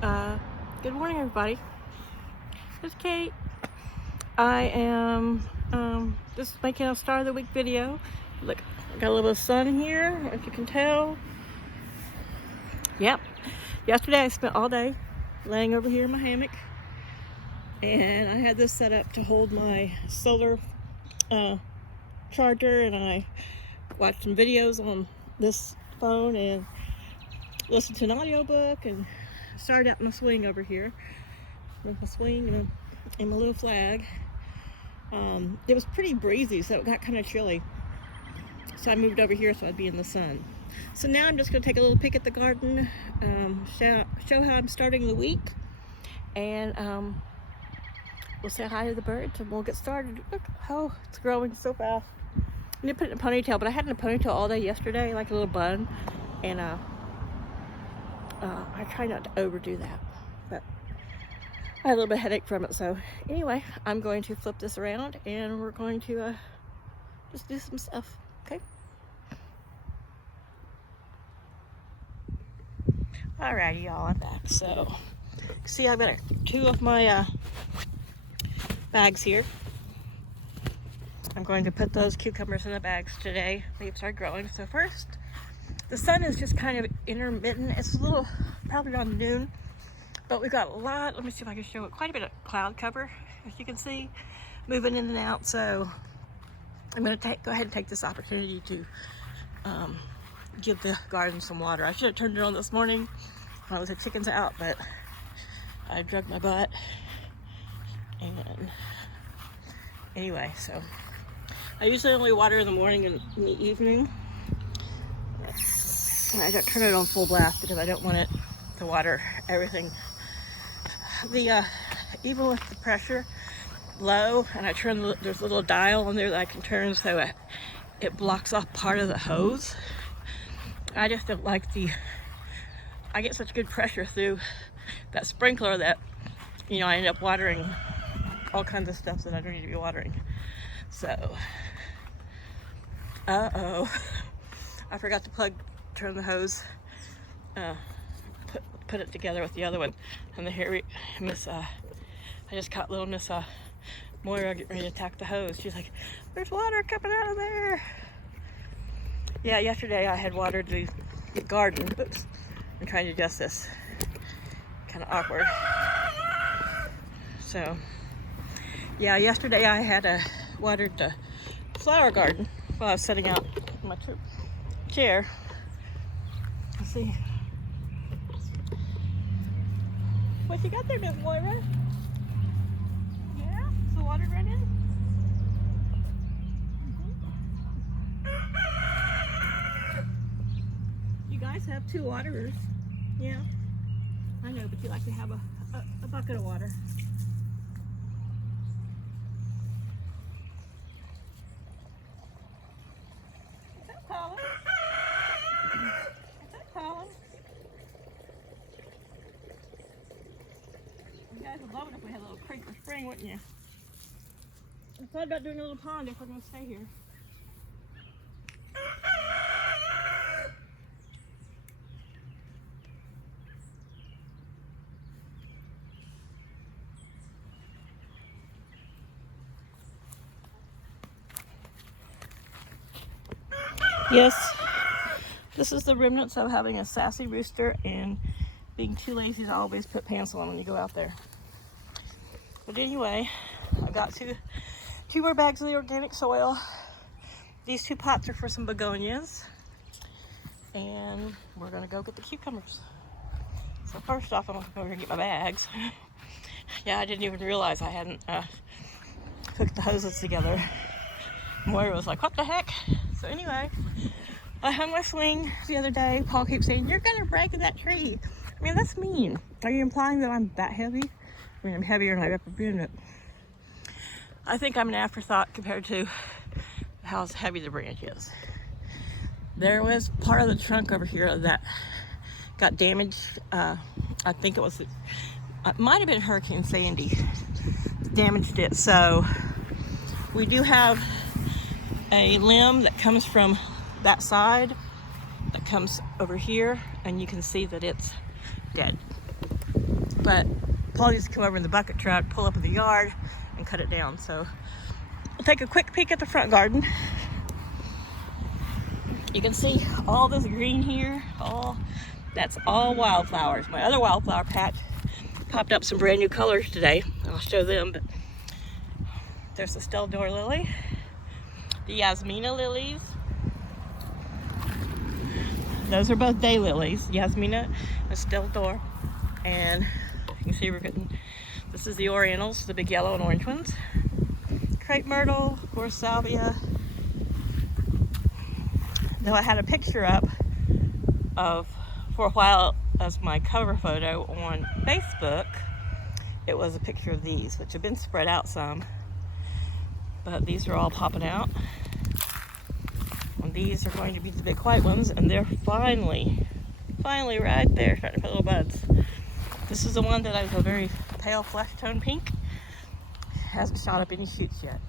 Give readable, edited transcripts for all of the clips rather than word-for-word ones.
Good morning, everybody. It's Kate. I am just making a start of the week video. Look, I got a little sun here, if you can tell. Yep. Yesterday I spent all day laying over here in my hammock, and I had this set up to hold my solar charger, and I watched some videos on this phone and listened to an audiobook and started out my swing over here with my swing and my little flag. It was pretty breezy, so it got kind of chilly, so I moved over here so I'd be in the sun. So now I'm just going to take a little peek at the garden, show how I'm starting the week, and we'll say hi to the birds and we'll get started. Look, oh, it's growing so fast. I need to put it in a ponytail, but I had it in a ponytail all day yesterday, like a little bun, and I try not to overdo that, but I had a little bit of headache from it. So anyway, I'm going to flip this around and we're going to just do some stuff, okay? Alrighty, y'all, I'm back. So see, I've got two of my bags here. I'm going to put those cucumbers in the bags today. They start growing. So first, the sun is just kind of intermittent. It's a little, probably around noon, but we've got a lot, let me see if I can show it, quite a bit of cloud cover, as you can see, moving in and out. So I'm going to go ahead and take this opportunity to give the garden some water. I should have turned it on this morning when I was the chickens out, but I drugged my butt. And anyway, so I usually only water in the morning and in the evening. And I don't turn it on full blast because I don't want it to water everything. Even with the pressure low, and I turn there's a little dial on there that I can turn so it blocks off part of the hose. I just don't like I get such good pressure through that sprinkler that, you know, I end up watering all kinds of stuff that I don't need to be watering. So, I forgot to turn the hose, put it together with the other one. And here I just caught little Miss Moira getting ready to attack the hose. She's like, there's water coming out of there. Yeah, yesterday I had watered the garden. Oops, I'm trying to adjust this. Kind of awkward. So, yeah, yesterday I had watered the flower garden while I was setting out my chair. Let's see. What you got there, Miss Moira? Yeah? Is the water running? You guys have two waterers. Yeah. I know, but you like to have a bucket of water. What's up, Colin? What's up, Colin? You guys would love it if we had a little creek or spring, wouldn't you? I thought about doing a little pond if we're going to stay here. Yes, this is the remnants of having a sassy rooster and being too lazy to always put pants on when you go out there. But anyway, I got two more bags of the organic soil. These two pots are for some begonias, and we're gonna go get the cucumbers. So first off, I'm gonna go over and get my bags. Yeah, I didn't even realize I hadn't hooked the hoses together. Moira was like, what the heck? So anyway, I hung my swing the other day. Paul keeps saying, you're gonna break that tree. I mean, that's mean. Are you implying that I'm that heavy? I mean, I'm heavier than I've ever been. But I think I'm an afterthought compared to how heavy the branch is. There was part of the trunk over here that got damaged. I think it might have been Hurricane Sandy damaged it. So we do have a limb that comes from that side that comes over here, and you can see that it's dead. But Paul used to come over in the bucket truck, pull up in the yard, and cut it down. So we'll take a quick peek at the front garden. You can see all this green here. That's all wildflowers. My other wildflower patch popped up some brand new colors today. I'll show them. But there's the Stellar lily, the Yasmina lilies. Those are both daylilies, Yasmina and Stellar. And you can see we're getting, this is the Orientals, the big yellow and orange ones. Crepe myrtle, of course, salvia. Though I had a picture up of, for a while, as my cover photo on Facebook, it was a picture of these, which have been spread out some. But these are all popping out. And these are going to be the big white ones, and they're finally right there, starting to put little buds. This is the one that is a very pale flesh tone pink. Hasn't shot up any shoots yet.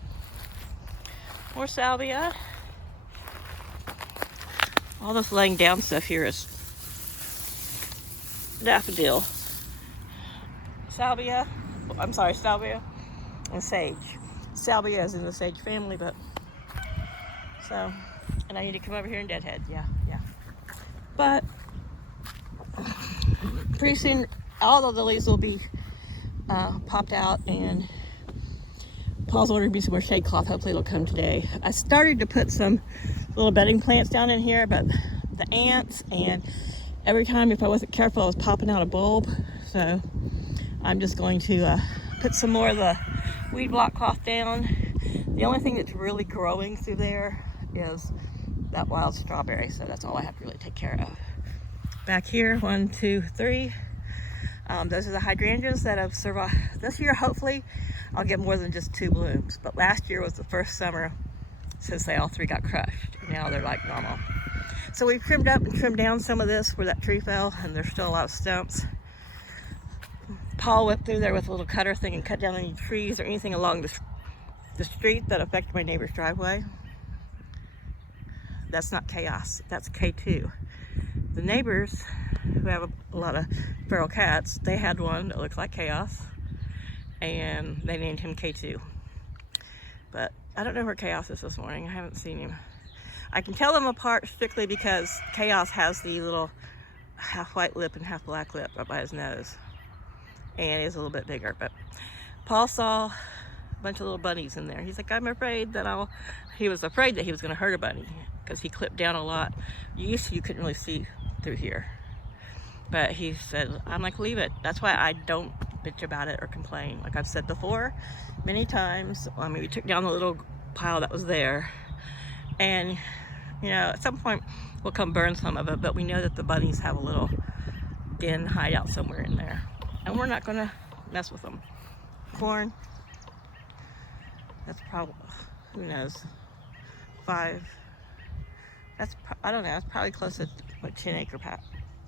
More salvia. All this laying down stuff here is daffodil. Salvia and sage. Salvia is in the sage family, but so, and I need to come over here and deadhead, yeah. But pretty soon all the lilies will be popped out, and Paul's ordered me some more shade cloth. Hopefully it'll come today. I started to put some little bedding plants down in here, but the ants, and every time if I wasn't careful I was popping out a bulb. So I'm just going to put some more of the weed block cloth down. The only thing that's really growing through there is that wild strawberry, so that's all I have to really take care of. Back here, 1, 2, 3. Those are the hydrangeas that have survived. This year, hopefully, I'll get more than just 2 blooms. But last year was the first summer since they all 3 got crushed. Now they're like normal. So we've trimmed up and trimmed down some of this where that tree fell, and there's still a lot of stumps. Paul went through there with a little cutter thing and cut down any trees or anything along the street that affected my neighbor's driveway. That's not Chaos, that's K2. The neighbors, who have a lot of feral cats, they had one that looked like Chaos, and they named him K2. But I don't know where Chaos is this morning. I haven't seen him. I can tell them apart strictly because Chaos has the little half white lip and half black lip up by his nose, and is a little bit bigger. But Paul saw a bunch of little bunnies in there. He's like, I'm afraid that he was afraid that he was going to hurt a bunny because he clipped down a lot. You couldn't really see through here. But he said, I'm like, leave it. That's why I don't bitch about it or complain. Like I've said before, many times, I mean, we took down the little pile that was there, and you know, at some point we'll come burn some of it, but we know that the bunnies have a little den hideout somewhere in there, and we're not gonna mess with them. Corn, that's probably, who knows, 5, I don't know, it's probably close to what 10-acre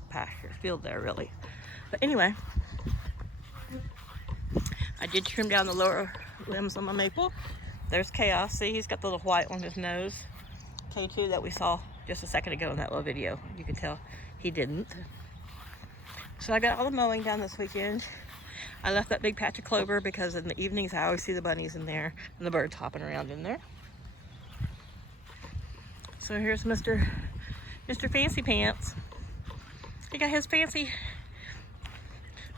pasture field there, really. But anyway, I did trim down the lower limbs on my maple. There's Chaos. See, he's got the little white on his nose. K2 that we saw just a second ago in that little video. You can tell he didn't. So I got all the mowing done this weekend. I left that big patch of clover because in the evenings I always see the bunnies in there and the birds hopping around in there. So here's Mr. Fancy Pants. He got his fancy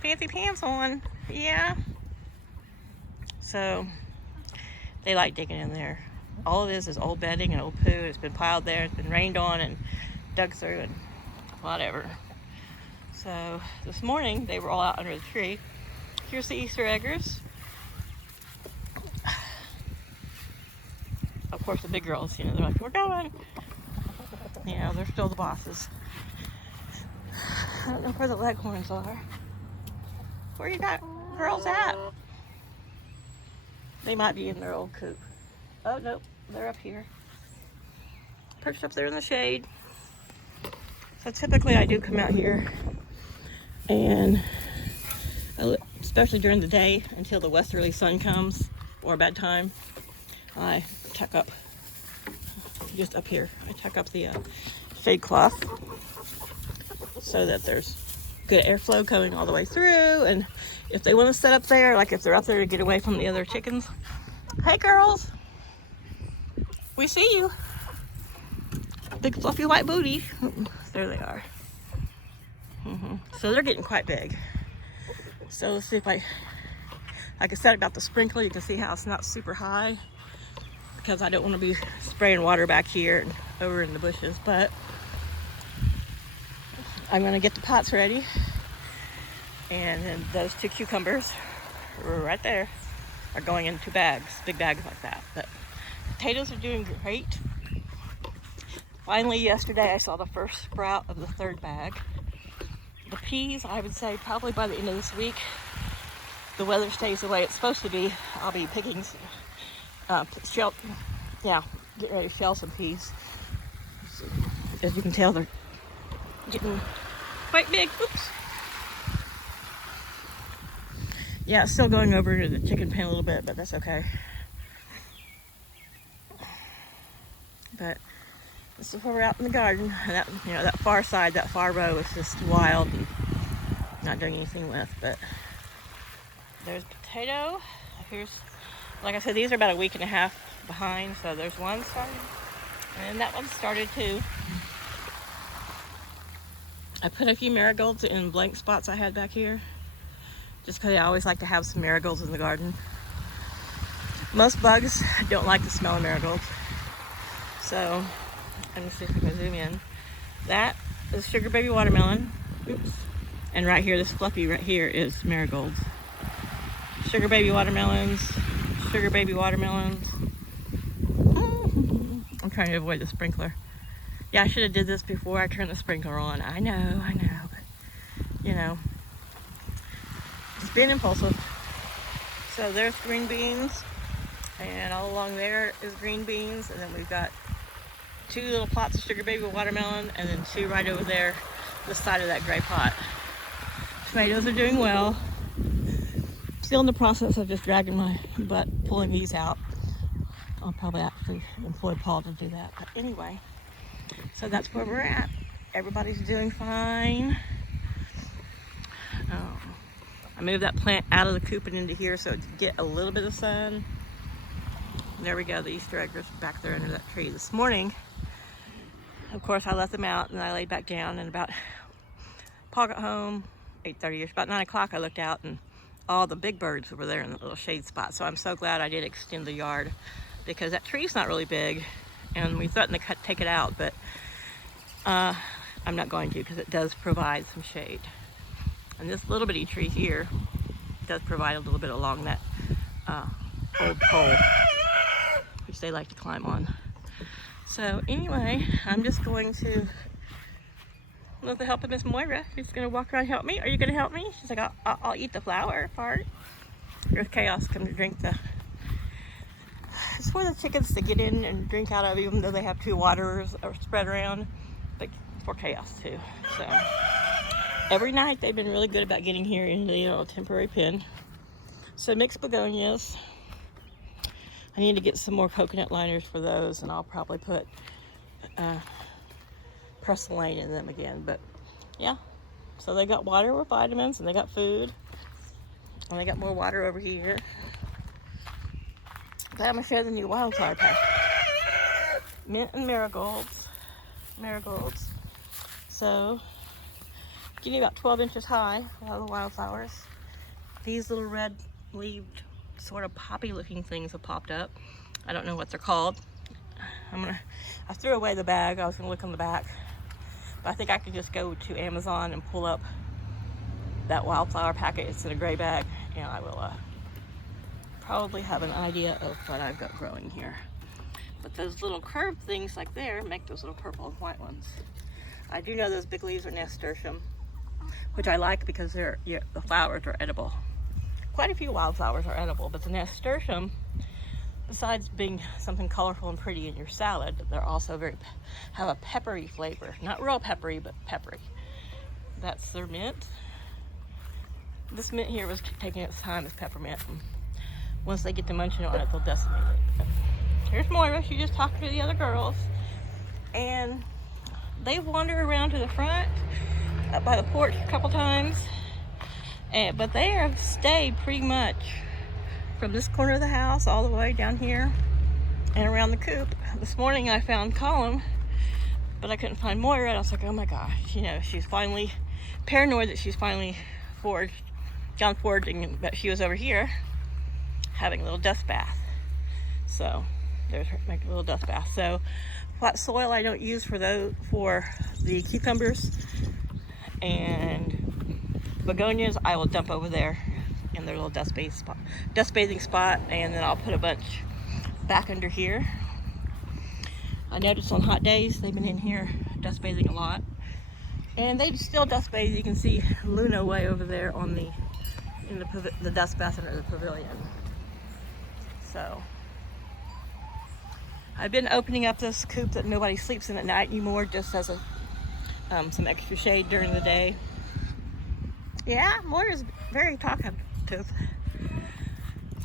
pants on. Yeah. So they like digging in there. All it is old bedding and old poo. It's been piled there. It's been rained on and dug through and whatever. So this morning they were all out under the tree. Here's the Easter eggers. Of course the big girls, you know, they're like, we're going. You know, they're still the bosses. I don't know where the leghorns are. Where you got girls at? They might be in their old coop. Oh, nope, they're up here. Perched up there in the shade. So typically I do come out here and, especially during the day until the westerly sun comes or bedtime, I tuck up, just up here, I tuck up the shade cloth so that there's good airflow coming all the way through. And if they want to set up there, like if they're up there to get away from the other chickens. Hey girls, we see you. Big fluffy white booty. There they are. So they're getting quite big. So let's see if like I said about the sprinkler, you can see how it's not super high because I don't want to be spraying water back here and over in the bushes, but I'm going to get the pots ready. And then those 2 cucumbers right there are going in 2 bags, big bags like that. But potatoes are doing great. Finally, yesterday I saw the first sprout of the 3rd bag. The peas, I would say probably by the end of this week, the weather stays the way it's supposed to be, I'll be picking, getting ready to shell some peas. As you can tell, they're getting quite big. Oops. Yeah, it's still going over into the chicken pen a little bit, but that's okay. But this is where we're out in the garden. And that, that far side, that far row is just wild and not doing anything with. But there's potato. Here's, like I said, these are about a week and a half behind. So there's one started, and that one started too. I put a few marigolds in blank spots I had back here, just because I always like to have some marigolds in the garden. Most bugs don't like the smell of marigolds. So, let me see if I can zoom in. That is sugar baby watermelon. Oops. And right here, this fluffy right here is marigolds. Sugar baby watermelons. Sugar baby watermelons. I'm trying to avoid the sprinkler. Yeah, I should have did this before I turned the sprinkler on. I know, but, just being impulsive. So there's green beans, and all along there is green beans, and then we've got 2 little plots of sugar baby watermelon, and then 2 right over there, the side of that gray pot. Tomatoes are doing well. Still in the process of just dragging my butt, pulling these out. I'll probably actually employ Paul to do that. But anyway, so that's where we're at. Everybody's doing fine. I moved that plant out of the coop and into here so it could get a little bit of sun. There we go, the Easter eggers back there under that tree. This morning, of course, I let them out and I laid back down, and about, Paul got home, 8:30ish, about 9 o'clock I looked out and all the big birds were there in the little shade spot. So I'm so glad I did extend the yard, because that tree's not really big and we threatened to take it out, but I'm not going to, because it does provide some shade. And this little bitty tree here does provide a little bit along that old pole, which they like to climb on. So anyway, I'm just going to, with the help of Miss Moira, who's going to walk around and help me. Are you going to help me? She's like, I'll eat the flower part. Here's Chaos come to drink the, it's for the chickens to get in and drink out of, even though they have 2 waterers spread around, but for Chaos too. So every night they've been really good about getting here into the temporary pen. So mixed begonias. I need to get some more coconut liners for those, and I'll probably put Purslane in them again. But yeah, so they got water with vitamins, and they got food, and they got more water over here. But I'm gonna show the new wildflower patch. Mint and marigolds. So getting about 12 inches high, a lot of the wildflowers. These little red-leaved, sort of poppy-looking things have popped up. I don't know what they're called. I threw away the bag. I was gonna look on the back, but I think I could just go to Amazon and pull up that wildflower packet. It's in a gray bag, and I will probably have an idea of what I've got growing here. But those little curved things like there make those little purple and white ones. I do know those big leaves are nasturtium, which I like because the flowers are edible. Quite a few wildflowers are edible, but the nasturtium, besides being something colorful and pretty in your salad, they're also have a peppery flavor. Not real peppery, but peppery. That's their mint. This mint here was taking its time as peppermint. And once they get to munching on it, they'll decimate it. But here's Moira. She just talked to the other girls, and they wander around to the front up by the porch a couple times, but they have stayed pretty much from this corner of the house all the way down here and around the coop. This morning I found Colin, but I couldn't find Moira, and I was like, oh my gosh, you know, she's finally paranoid that she's finally gone foraging, but she was over here having a little dust bath. So there's her making a little dust bath. So flat soil I don't use for the cucumbers, and begonias I will dump over there in their little dust bathing spot, and then I'll put a bunch back under here. I noticed on hot days they've been in here dust bathing a lot, and they still dust bathe. You can see Luna way over there in the dust bath under the pavilion. So I've been opening up this coop that nobody sleeps in at night anymore, just as some extra shade during the day. Yeah, Moira's very talkative.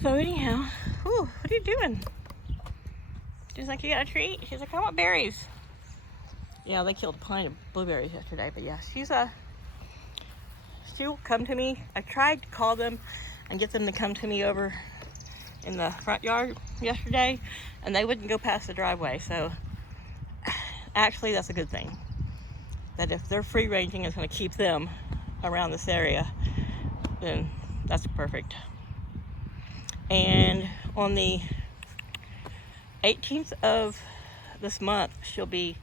So anyhow, what are you doing? She's like, you got a treat? She's like, I want berries. Yeah, they killed a pint of blueberries yesterday, but yeah, she'll come to me. I tried to call them and get them to come to me over in the front yard yesterday, and they wouldn't go past the driveway. So actually that's a good thing, that if they're free ranging, it's going to keep them around this area, then that's perfect. And on the 18th of this month she'll be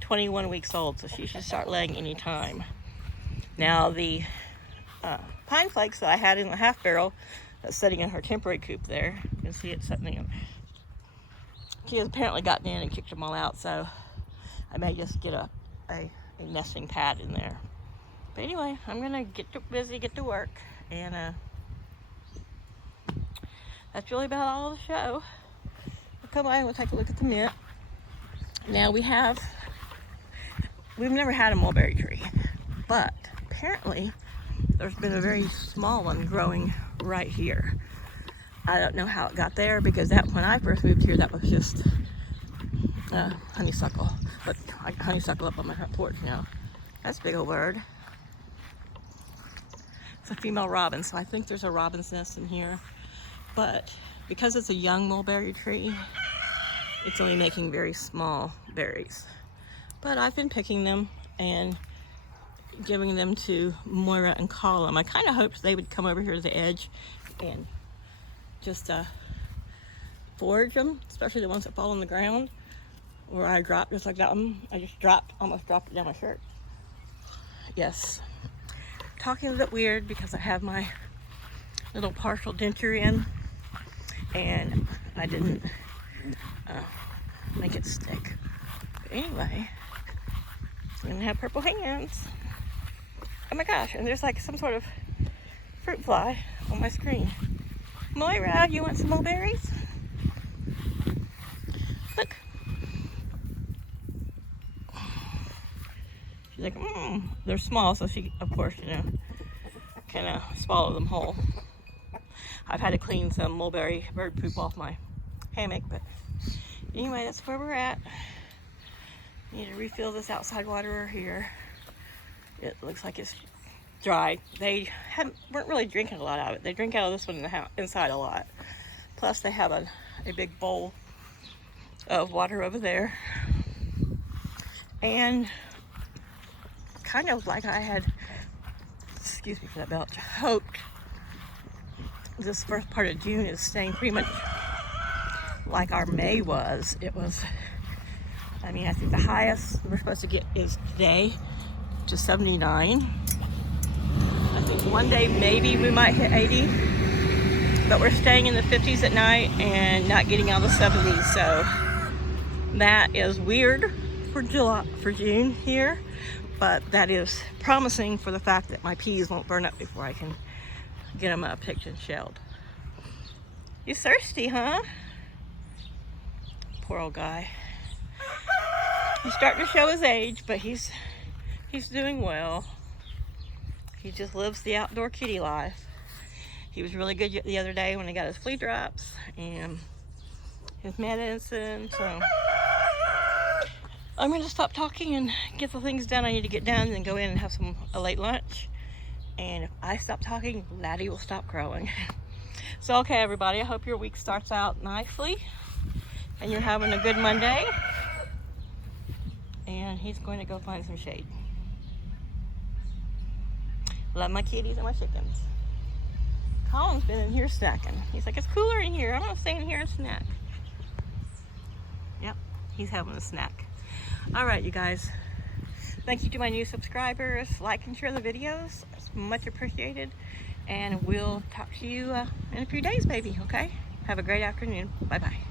21 weeks old, so she should start laying any time. Now the pine flakes that I had in the half barrel that's sitting in her temporary coop there, you can see it sitting in. She has apparently gotten in and kicked them all out, so I may just get a nesting pad in there. But anyway, I'm gonna get busy, get to work, and that's really about all of the show. We'll come by and we'll take a look at the mint. Now we've never had a mulberry tree, but apparently there's been a very small one growing right here. I don't know how it got there, because when I first moved here, that was just honeysuckle. But honeysuckle up on my front porch now. That's a big old bird. It's a female robin, so I think there's a robin's nest in here. But because it's a young mulberry tree, it's only making very small berries. But I've been picking them and giving them to Moira and Colin. I kind of hoped they would come over here to the edge and just forage them, especially the ones that fall on the ground, where I drop just like that one. I just almost dropped it down my shirt. Yes, talking a little bit weird because I have my little partial denture in, and I didn't make it stick. But anyway, I'm gonna have purple hands. Oh my gosh, and there's like some sort of fruit fly on my screen. Moira, you want some more berries? Look. She's like, they're small, so she, of course, can swallow them whole. I've had to clean some mulberry bird poop off my hammock, but anyway, that's where we're at. Need to refill this outside water here. It looks like it's dry. They weren't really drinking a lot out of it. They drink out of this one in the house, inside a lot. Plus they have a big bowl of water over there. And kind of like I had, excuse me for that belch, hoped this first part of June is staying pretty much like our May was. It was, I mean, I think the highest we're supposed to get is today, to 79. I think one day maybe we might hit 80, but we're staying in the 50s at night and not getting out of the 70s, so that is weird for June here, but that is promising for the fact that my peas won't burn up before I can get them picked and shelled. You thirsty, huh? Poor old guy. He's starting to show his age, but he's doing well. He just lives the outdoor kitty life. He was really good the other day when he got his flea drops and his medicine. So I'm going to stop talking and get the things done I need to get done, and then go in and have a late lunch. And if I stop talking, Laddie will stop growing. So, okay, everybody, I hope your week starts out nicely and you're having a good Monday. And he's going to go find some shade. Love my kitties and my chickens. Colin's been in here snacking. He's like, it's cooler in here. I'm going to stay in here and snack. Yep, he's having a snack. All right, you guys. Thank you to my new subscribers. Like and share the videos. It's much appreciated. And we'll talk to you in a few days, baby, okay? Have a great afternoon. Bye-bye.